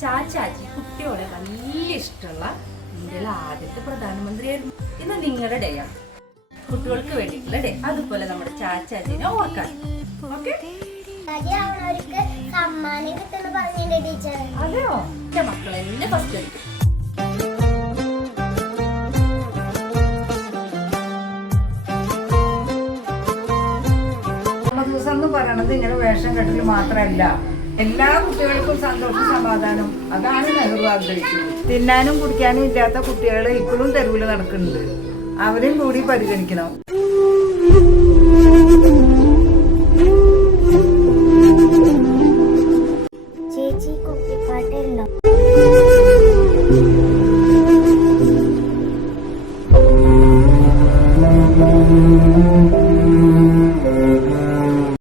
ചാച്ചാജി കുട്ടികളെ വലിയ ഇഷ്ടമുള്ള ഇന്ത്യയിലെ ആദ്യത്തെ പ്രധാനമന്ത്രിയായിരുന്നു. ഇന്ന് നിങ്ങളുടെ ഡേയാണ്, കുട്ടികൾക്ക് വേണ്ടിയിട്ടുള്ള ഡേ. അതുപോലെ നമ്മുടെ ചാച്ചാജിനെ ഓർക്കാൻ. അതെയോ? എന്റെ മക്കളെ എന്നെ ഫസ്റ്റ് എടുക്കും. ദിവസം എന്ന് പറയണത് ഇങ്ങനെ വേഷം കെട്ടൽ മാത്രമല്ല, എല്ലാ കുട്ടികൾക്കും സന്തോഷം സമാധാനം, അതാണ് നെഹ്റു ആഗ്രഹിക്കുന്നത്. തിന്നാനും കുടിക്കാനും ഇല്ലാത്ത കുട്ടികളെ ഇപ്പോഴും തെരുവിൽ നടക്കുന്നുണ്ട്, അവരെയും കൂടി പരിഗണിക്കണം.